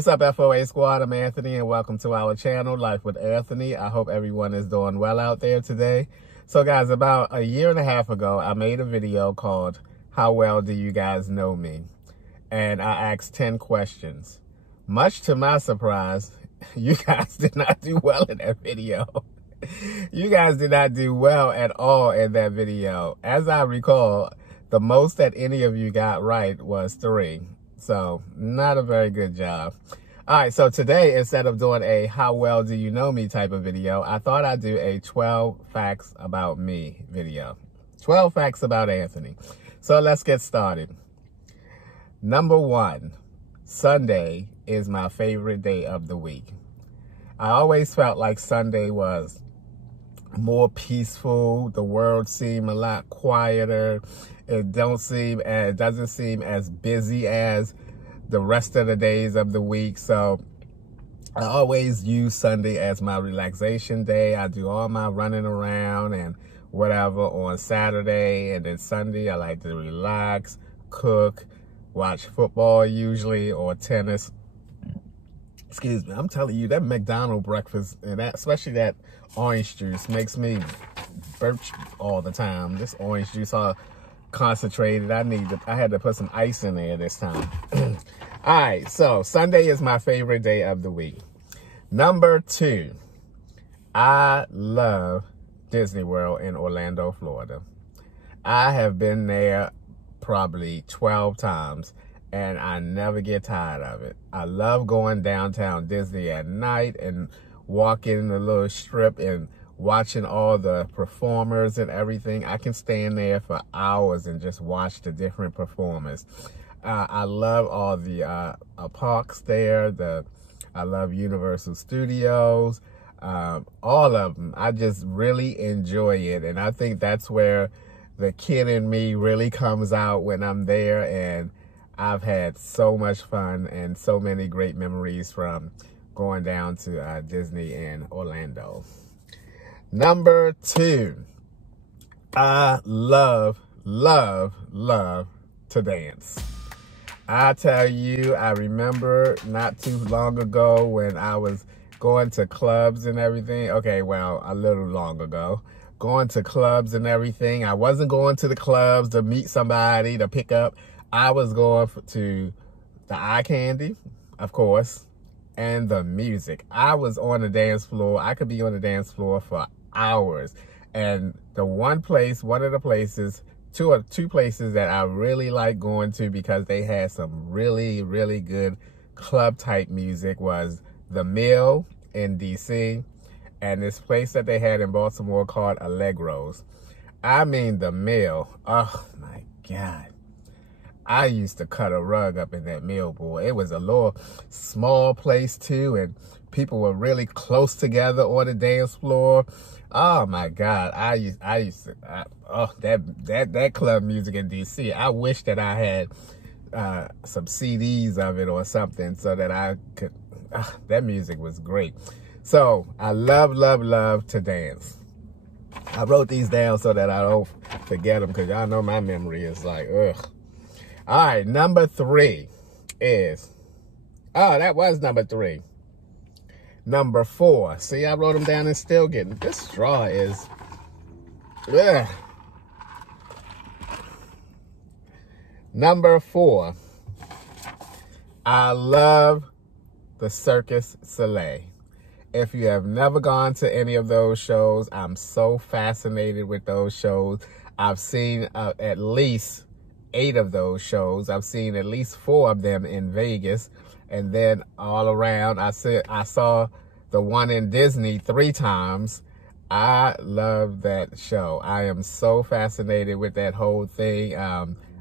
What's up, FOA Squad? I'm Anthony, and welcome to our channel, Life with Anthony. I hope everyone is doing well out there today. So, guys, about a year and a half ago, I made a video called, How Well Do You Guys Know Me? And I asked 10 questions. Much to my surprise, you guys did not do well in that video. You guys did not do well at all in that video. As I recall, the most that any of you got right was 3. So, not a very good job. All right, so today, instead of doing a how well do you know me type of video, I thought I'd do a 12 facts about me video. 12 facts about Anthony. So let's get started. Number 1, Sunday is my favorite day of the week. I always felt like Sunday was more peaceful. The world seemed a lot quieter. It doesn't seem as busy as the rest of the days of the week. So I always use Sunday as my relaxation day. I do all my running around and whatever on Saturday, and then Sunday I like to relax, cook, watch football usually, or tennis. Excuse me, I'm telling you, that McDonald's breakfast, and that, especially that orange juice, makes me burp all the time. This orange juice all concentrated. I had to put some ice in there this time. All right, so Sunday is my favorite day of the week. Number 2, I love Disney World in Orlando, Florida. I have been there probably 12 times, and I never get tired of it. I love going downtown Disney at night and walking the little strip and watching all the performers and everything. I can stand there for hours and just watch the different performers. I love all the parks there. I love Universal Studios, all of them. I just really enjoy it, and I think that's where the kid in me really comes out when I'm there, and I've had so much fun and so many great memories from going down to Disney in Orlando. Number 2, I love to dance. I tell you, I remember not too long ago when I was going to clubs and everything. Okay, well, a little long ago. Going to clubs and everything. I wasn't going to the clubs to meet somebody, to pick up. I was going to the eye candy, of course, and the music. I was on the dance floor. I could be on the dance floor for hours. And the two places that I really like going to because they had some really, really good club type music was the Mill in DC and this place that they had in Baltimore called Allegro's. I mean, the Mill. Oh my God. I used to cut a rug up in that Mill, boy. It was a little small place too, and people were really close together on the dance floor. Oh my God, that club music in DC. I wish that I had some CDs of it or something so that I could. That music was great. So I love to dance. I wrote these down so that I don't forget them because y'all know my memory is like ugh. All right, number 3 is, that was number 3. Number 4, see, I wrote them down and still getting, this straw is, ugh. Number 4, I love the Circus Soleil. If you have never gone to any of those shows, I'm so fascinated with those shows. I've seen at least 8 of those shows. I've seen at least 4 of them in Vegas, and then all around. I saw the one in Disney 3 times. I love that show. I am so fascinated with that whole thing.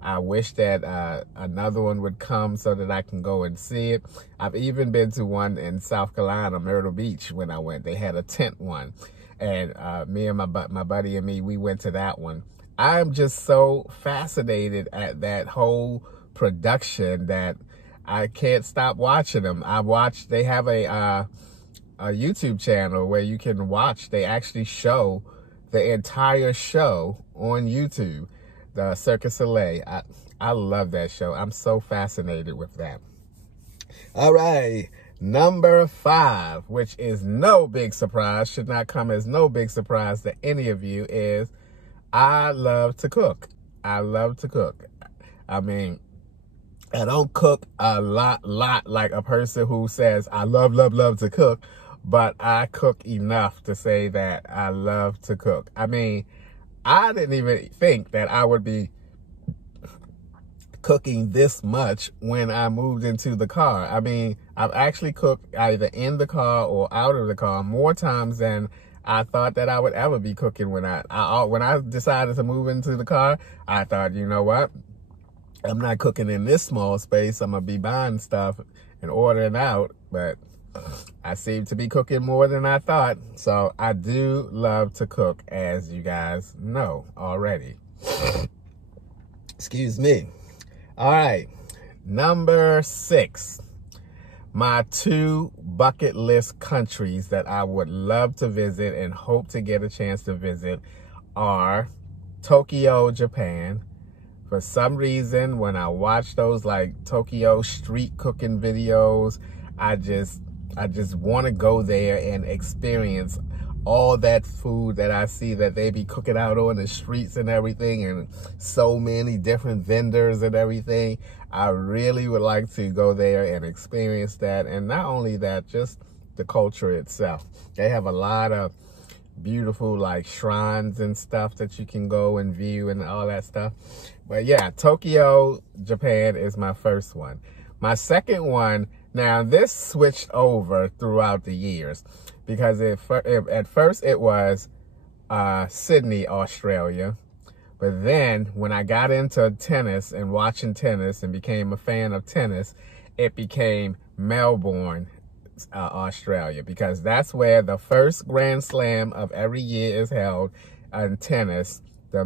I wish that another one would come so that I can go and see it. I've even been to one in South Carolina, Myrtle Beach, when I went. They had a tent one, and me and my buddy and me, we went to that one. I'm just so fascinated at that whole production that I can't stop watching them. They have a YouTube channel where you can watch. They actually show the entire show on YouTube, the Circus Soleil. I love that show. I'm so fascinated with that. All right. Number 5, which is no big surprise, should not come as no big surprise to any of you, is I love to cook. I love to cook. I mean, I don't cook a lot like a person who says I love to cook, but I cook enough to say that I love to cook. I mean, I didn't even think that I would be cooking this much when I moved into the car. I mean, I've actually cooked either in the car or out of the car more times than I thought that I would ever be cooking. When I decided to move into the car, I thought, you know what? I'm not cooking in this small space. I'm going to be buying stuff and ordering out, but I seem to be cooking more than I thought. So I do love to cook, as you guys know already. Excuse me. All right, number 6, my 2 bucket list countries that I would love to visit and hope to get a chance to visit are Tokyo, Japan. For some reason, when I watch those like Tokyo street cooking videos, I just want to go there and experience all that food that I see that they be cooking out on the streets and everything, and so many different vendors and everything. I really would like to go there and experience that. And not only that, just the culture itself. They have a lot of beautiful like shrines and stuff that you can go and view and all that stuff. But yeah, Tokyo, Japan is my first one. My second one, now this switched over throughout the years, because at first it was Sydney, Australia. But then when I got into tennis and watching tennis and became a fan of tennis, it became Melbourne, Australia, because that's where the first Grand Slam of every year is held in tennis, the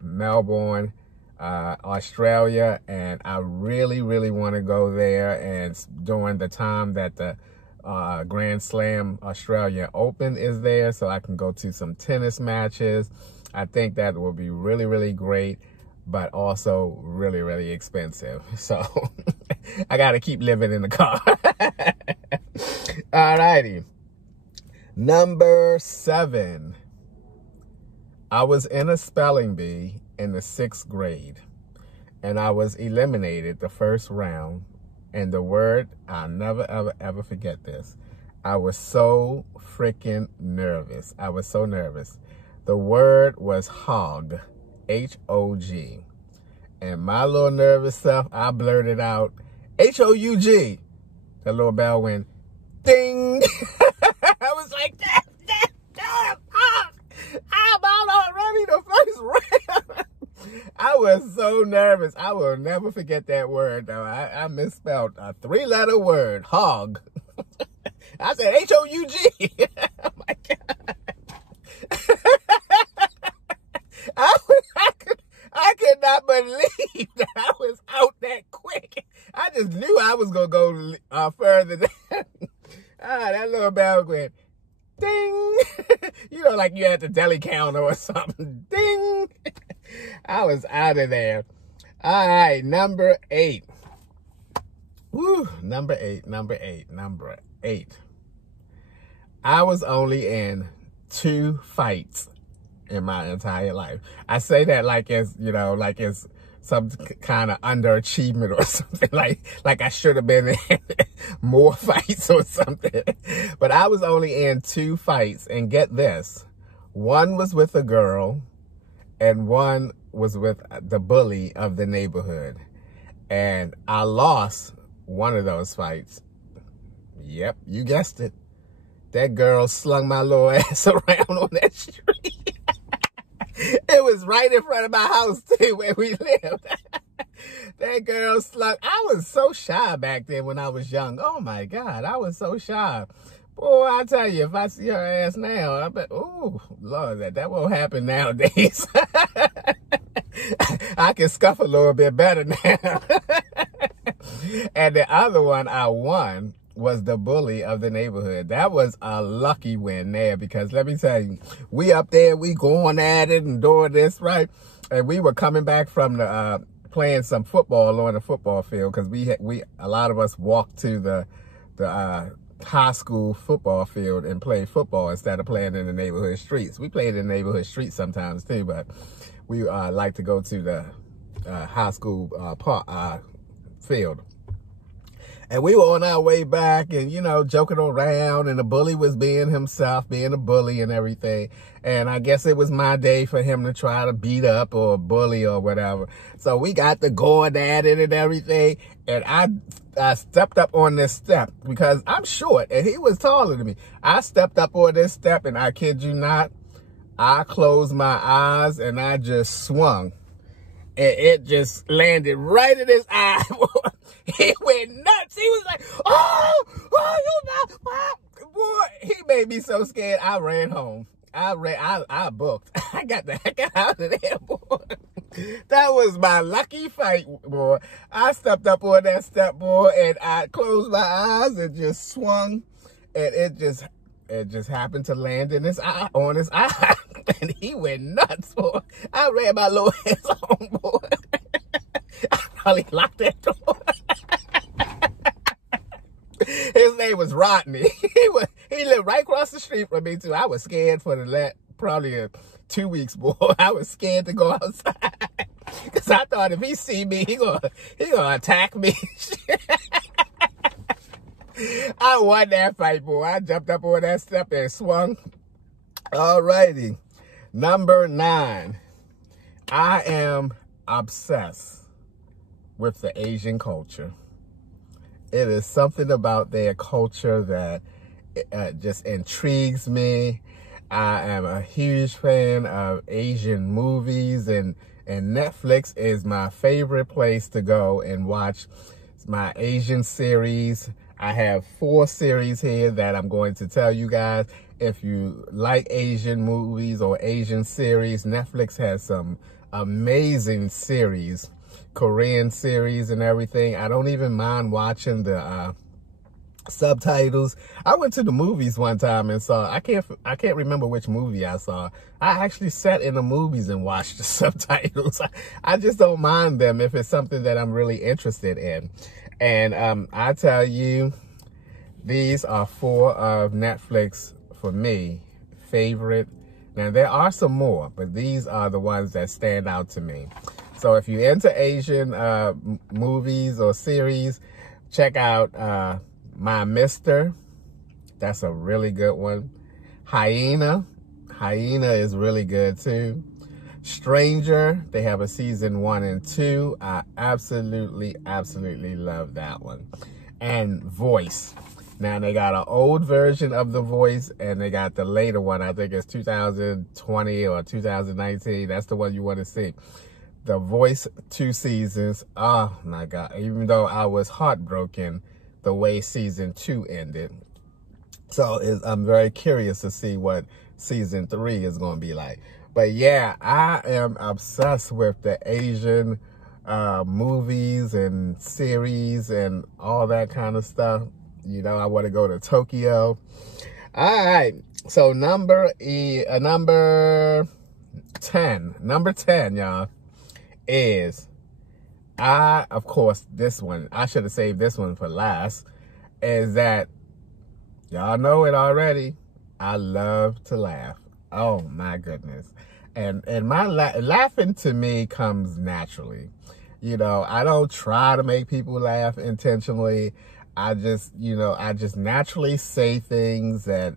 Melbourne, Australia. And I really want to go there, and during the time that the Grand Slam Australia Open is there, so I can go to some tennis matches. I think that will be really great, but also really expensive. So I got to keep living in the car. Alrighty. Number 7. I was in a spelling bee in the 6th grade, and I was eliminated the first round. And the word, I'll never ever forget this. I was so freaking nervous. I was so nervous. The word was hog, H-O-G. And my little nervous self, I blurted out, H-O-U-G. The little bell went, ding. I was like, damn, I'm out already the first round. I was so nervous. I will never forget that word, though. I misspelled a 3-letter word, hog. I said H-O-U-G. Oh, my God. I could not believe that I was out that quick. I just knew I was going to go further than that little bell went, ding. You know, like you had the deli counter or something. Ding. I was out of there. All right, number 8. Woo, number 8. I was only in 2 fights in my entire life. I say that like it's, you know, like it's some kind of underachievement or something. Like I should have been in more fights or something. But I was only in 2 fights, and get this. One was with a girl, and one was with the bully of the neighborhood. And I lost one of those fights. Yep, you guessed it. That girl slung my little ass around on that street. It was right in front of my house, too, where we lived. That girl slung. I was so shy back then when I was young. Oh, my God, I was so shy. Boy, I tell you, if I see her ass now, I bet, oh, Lord, that won't happen nowadays. I can scuff a little bit better now. And the other one I won was the bully of the neighborhood. That was a lucky win there, because let me tell you, we up there, we going at it and doing this, right? And we were coming back from the playing some football on the football field, because a lot of us walked to the high school football field and played football instead of playing in the neighborhood streets. We played in the neighborhood streets sometimes too, but we like to go to the high school field. And we were on our way back and, you know, joking around, and the bully was being himself, being a bully and everything. And I guess it was my day for him to try to beat up or bully or whatever. So we got to going at it and everything. And I stepped up on this step because I'm short and he was taller than me. I stepped up on this step, and I kid you not, I closed my eyes and I just swung. And it just landed right in his eye. He went nuts. He was like, oh, you know, boy. He made me so scared. I ran home. I booked. I got the heck out of there, boy. That was my lucky fight, boy. I stepped up on that step, boy, and I closed my eyes and just swung, and it just happened to land in his eye, on his eye, and he went nuts, boy. I ran my little ass home, boy. I probably locked that door. His name was Rodney. He lived right across the street from me too. I was scared for probably 2 weeks, boy. I was scared to go outside because I thought if he see me, he gonna attack me. I won that fight, boy. I jumped up on that step and swung. Alrighty, number 9. I am obsessed with the Asian culture. It is something about their culture that just intrigues me. I am a huge fan of Asian movies, and Netflix is my favorite place to go and watch my Asian series. I have 4 series here that I'm going to tell you guys. If you like Asian movies or Asian series, Netflix has some amazing series. Korean series and everything. I don't even mind watching the subtitles. I went to the movies one time and saw, I can't remember which movie I saw. I actually sat in the movies and watched the subtitles. I just don't mind them if it's something that I'm really interested in. And I tell you, these are 4 of Netflix, for me, favorite. Now there are some more, but these are the ones that stand out to me. So if you're into Asian movies or series, check out My Mister. That's a really good one. Hyena is really good too. Stranger, they have a season 1 and 2. I absolutely love that one. And Voice. Now they got an old version of The Voice, and they got the later one. I think it's 2020 or 2019. That's the one you want to see. The Voice 2 seasons. Oh my God. Even though I was heartbroken the way season 2 ended. So I'm very curious to see what season 3 is going to be like. But yeah, I am obsessed with the Asian movies and series and all that kind of stuff. You know, I want to go to Tokyo. All right. So number 10. Number 10, y'all, is of course, this one, I should have saved this one for last, is that y'all know it already. I love to laugh. Oh my goodness. And my laughing to me comes naturally. You know, I don't try to make people laugh intentionally. I just naturally say things that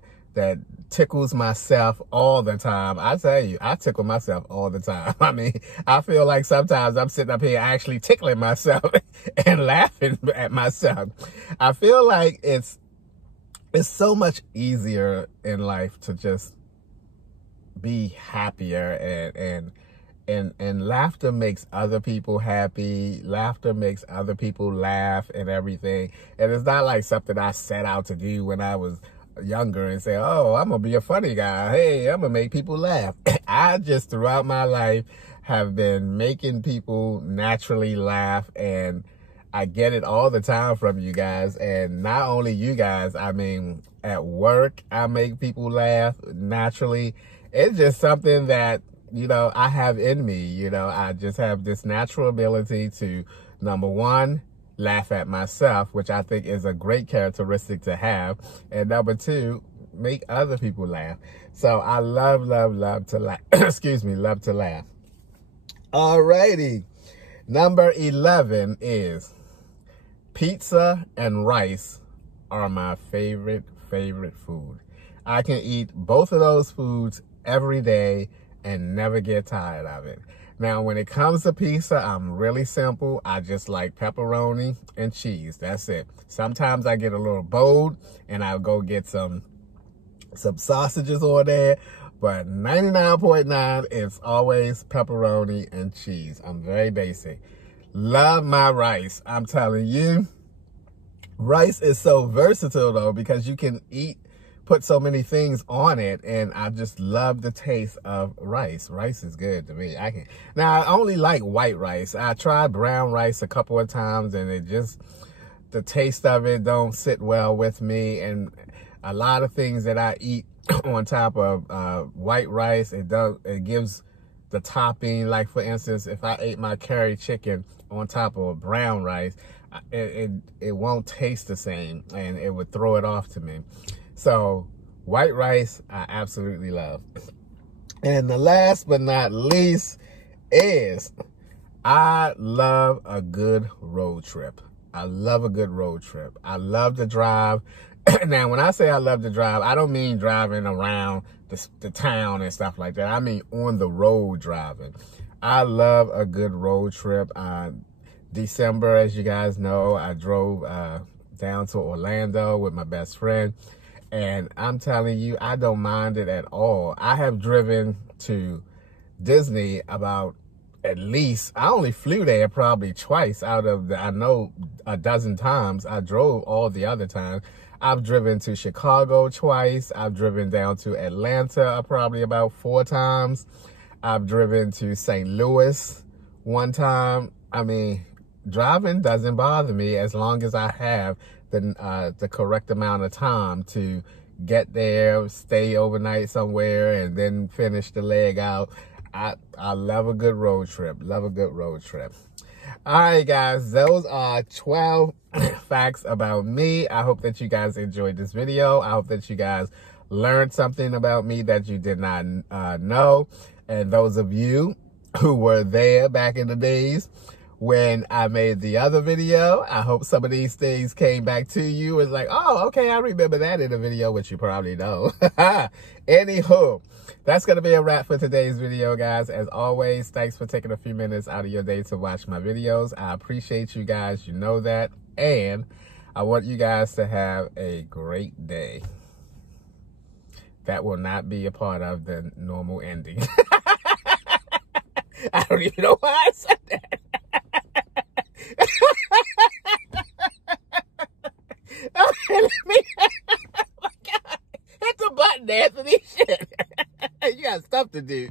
tickles myself all the time. I tell you, I tickle myself all the time. I mean, I feel like sometimes I'm sitting up here actually tickling myself and laughing at myself. I feel like it's so much easier in life to just be happier, and laughter makes other people happy. Laughter makes other people laugh and everything. And it's not like something I set out to do when I was younger and say, oh, I'm gonna be a funny guy. Hey, I'm gonna make people laugh. I just throughout my life have been making people naturally laugh, and I get it all the time from you guys. And not only you guys, I mean, at work, I make people laugh naturally. It's just something that you know, I have in me. You know, I just have this natural ability to, number one, laugh at myself, which I think is a great characteristic to have. And number two, make other people laugh. So I love to laugh. Excuse me, love to laugh. Alrighty. Number 11 is pizza and rice are my favorite food. I can eat both of those foods every day and never get tired of it. Now, when it comes to pizza, I'm really simple. I just like pepperoni and cheese. That's it. Sometimes I get a little bold and I'll go get some sausages on there, but 99.9 is always pepperoni and cheese. I'm very basic. Love my rice. I'm telling you, rice is so versatile though, because you can put so many things on it, and I just love the taste of rice. Rice is good to me. Now I only like white rice. I tried brown rice a couple of times, and the taste of it don't sit well with me. And a lot of things that I eat on top of white rice, it gives the topping. Like for instance, if I ate my curry chicken on top of brown rice, it won't taste the same, and it would throw it off to me. So white rice, I absolutely love. And the last but not least is I love a good road trip. I love a good road trip. I love to drive. Now, when I say I love to drive, I don't mean driving around the town and stuff like that. I mean on the road driving. I love a good road trip. December, as you guys know, I drove down to Orlando with my best friend. And I'm telling you, I don't mind it at all. I have driven to Disney about at least, I only flew there probably twice out of I know a dozen times. I drove all the other times. I've driven to Chicago twice. I've driven down to Atlanta probably about 4 times. I've driven to St. Louis one time. I mean, driving doesn't bother me as long as I have the correct amount of time to get there, stay overnight somewhere, and then finish the leg out. I love a good road trip. Love a good road trip. All right, guys, those are 12 facts about me. I hope that you guys enjoyed this video. I hope that you guys learned something about me that you did not know. And those of you who were there back in the days when I made the other video, I hope some of these things came back to you. It's like, oh, okay, I remember that in the video, which you probably know. Anywho, that's going to be a wrap for today's video, guys. As always, thanks for taking a few minutes out of your day to watch my videos. I appreciate you guys. You know that. And I want you guys to have a great day. That will not be a part of the normal ending. I don't even know why I said that. Let me, oh my God, hit the button, Anthony. Shit. You got stuff to do.